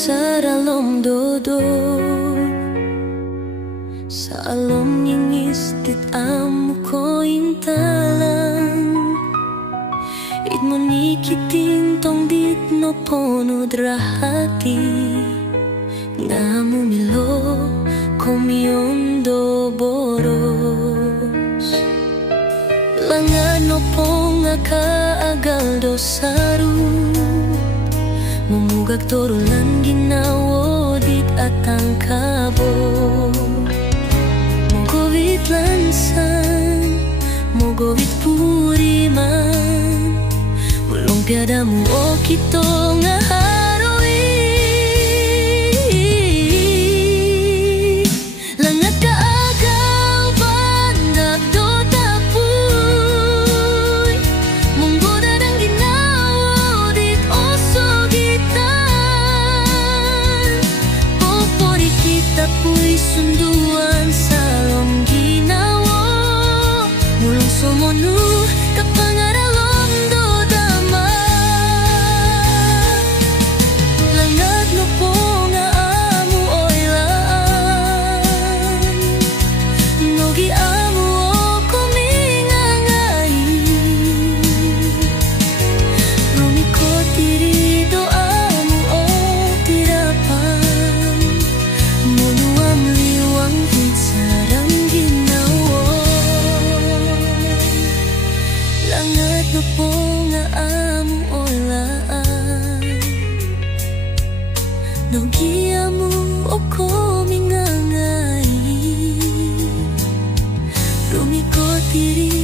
Saralom dodo Salom nyingis dit amu ko intalang It mo nikitin tong dit no pono drahati Ngamu milo komiondo boros Langan no ponga kaagal dosaru Mumugag torulan ginawo dit atang kabo Mogovit lansan, mogovit puriman Mulong piada mo o kito nga haroi Langat ka agaw bandag do tapuy Munggoda ng ginawo dit oso Tapuy sunduan salom ginawo Mulong sumonu kapangaralom do dama Langat no po nga amu oylaan Nogi amu o kumingangay Rumiko tiri do amu o tirapan Munuam liwang sarang ginawo Langat na po nga amu olaan Nogi amu o kumingangay Rumiko tiri